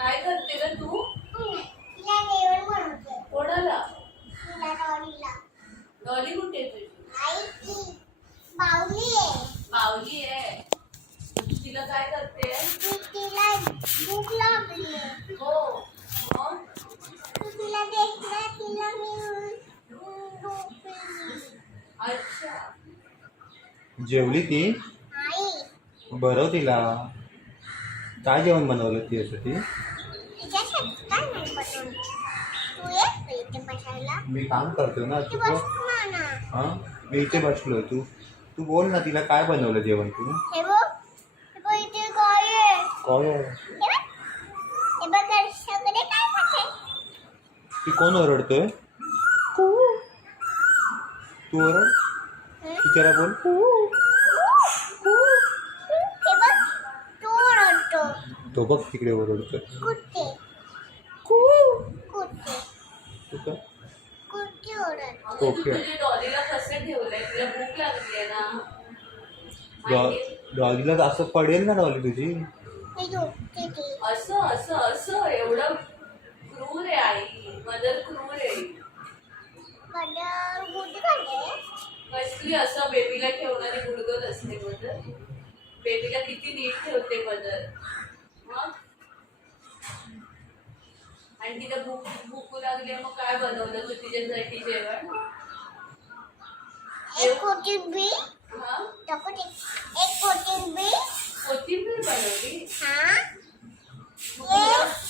काय करते ग तू? तिला जेवण बनवते. कोणाला? तिला डॉलीला. डॉली कुठे आहे तुझी? आई ती बाहुली आहे. पावली आहे. तिला काय करते? तिला भूक लागली आहे. हो. मग तू तिला देखला तिला मी दूध पिली. अच्छा. जेवली ती? आई बरं तिला काय जेवण बनवलं तिच्यासाठी? तिच्यासाठी काय नाही बनवलं. तू ये इथे बसायला. मी काम करतो ना तू तू बस ना. हा मी इथे बसलोय. तू तू बोल ना तिला काय बनवलं जेवण तू? हे बघ इथे काय आहे. काय हे बघ सगळे काय खाते. ती कोण ओरडतोय? तू ओरड तिच्याला बोल. हे बघ तू ओरडतो. तो बघ तिकडे ओरडतोय. कुठे कुठे कुठं? कुठे ओरडतो. अगं, तू ओके. तुझ्या डॉलीला कसं ठेवलंय? तिला भूक लागली आहे ना. डॉलीला असं पडेल ना डॉली तुझी. हे झोपते ती. असं असं असं एवढं क्रूर आहे आई. मदर क्रूर आहे. माझ्या गुड झाले. कसली असं बेबीला ठेवणारी गुडगत असते मदर. बेबीला किती नीट ठेवते मदर. मग आणि तिला भूक लागली मग काय बनवलं तू तिच्यासाठी जेवण? एक कोथिंबीर. हा, एक कोथिंबीर. कोथिंबीर बनवली. हा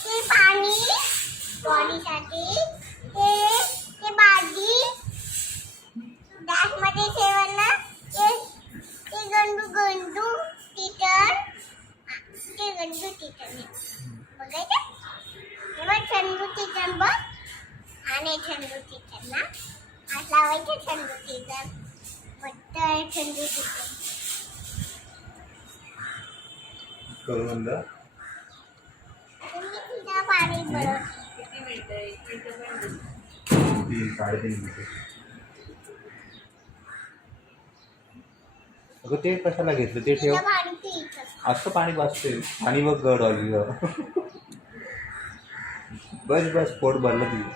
ते पाणी डॉलीसाठी. ते भाजी गॅसमध्ये ठेवायला. ते गंडू गंडू टीचर. ते गंडू टीचर बघायचं. तेव्हा चंदू टीचर बघ. आणि चंदू टीचरला हात लावायचे. चंदू टीचर बघताय. चंदू टीचर करू म्हणलं. तुम्ही तिला पाणी भरव. किती मिनिटं? 1 मिनिट पण नाही. 3-3.5 मिनिटं. अगं ते कशाला घेतलं ते ठेव. तिला पाणी प्यायचं. असं पाणी वाजते. पाणी बघ गड डॉलीला. बस बस पोट भरलं तुझं.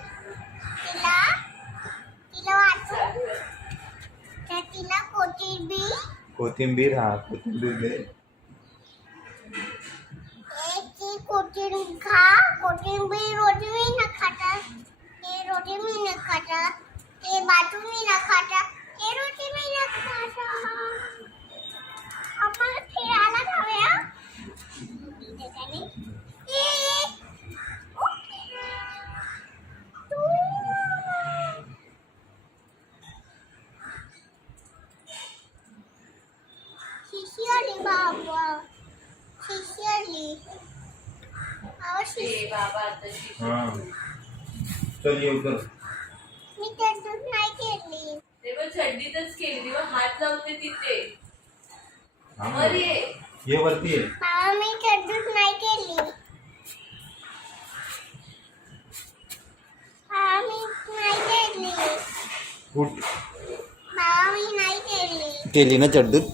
तिला वाचू. तर तिला कोथिंबीर. कोथिंबीर हा कोथिंबीर दे. ती कोथिंबीर खा. कोथिंबीर रोटी मी न खाता. ते रोटी मी न खाता. ते बाजू मी न खाता. ते रोटी मी न खाता. आपण फिरायला जाऊया. तिथे काय नाही. शिशी आली बाबा. शिशी आली. ए बाबा आता शिशी. हा चल येऊ कर. मी तरतूद नाही केली. तेव्हा चड्डीतच केली. तेव्हा हात लावते तिथे. हा, वर ये. ये वरती ये. बाबा मी तरतूद नाही केली. बाबा मी नाही केली. उठ. बाबा मी नाही केली. केली ना चड्डूत.